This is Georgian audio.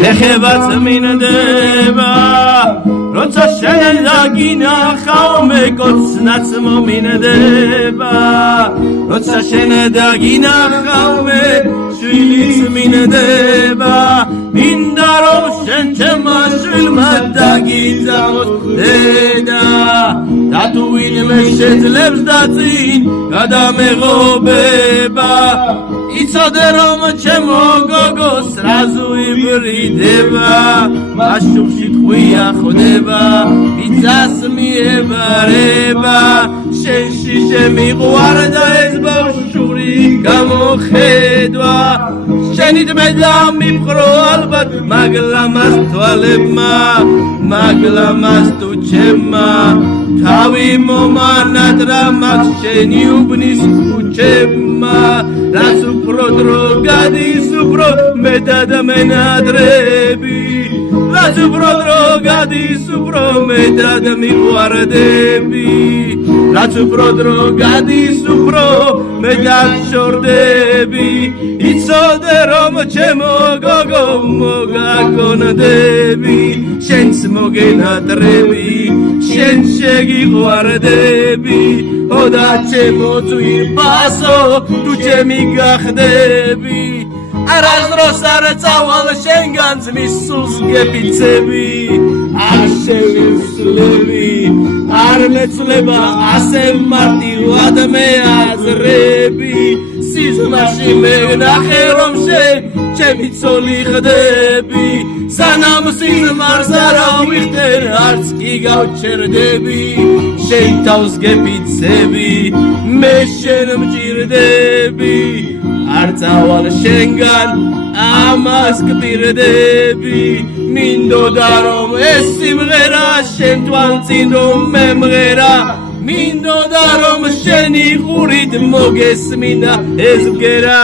შეხება წმინდება როცა შენ დაგინახავ მე კოცნაც მომინდება როცა შენ დაგინახავ მე შვილიც მინდება მინდა რომ შენ ჩემმა შვილმა დაგიძაღოს დედა და თუ ვინმე შეძლებს დაწინ გადამეღობება იცოდე რომ ჩემო გოგოს რაზუ იბრიდება მაშუხში ხვია ხდება მიწას მიებარება შენში შემიყვარდა ეს ბავშვური გამოხედვა შენით მე დამიფხრო ალბათ მაგლამას თვალებმა მაგლამას თუ ჩემმა თავი მომანადრა მაგ შენი უბნის ქუჩებმა რაც უფრო დრო გადის უფრო მეტად მენადრები რაც უფრო დრო გადის უფრო მეტად მიყვარდები რაც უფრო დრო გადის უფრო მეტად შორდები იცოდე რომ ჩემო გოგო მოგაგონდები შენს მოგენატრები შენ შეგიყვარდები ოდა ჩემო ძვირფასო თუ ჩემი გახდები არასდროს არ წავალ შენგან ძმის სულს გეპიცები არ შევისლები არ მეცლება ასე მარტივად მე აზრები სიზმარში მე ნახე რომ შენ ჩემი ცოლი ხდები სანამ სიზმარს არ ავიხდენ არც კი გავჩერდები შენ თავს გეპიცები მე შენ მჭირდები არ წავალ შენგან ამას გპირდები მინდოდა რომ ეს სიმღერა შენ თვალწინ რომ მემღერა მინდოდა რომ შენი ყურით მოგესმინა ეს ბგერა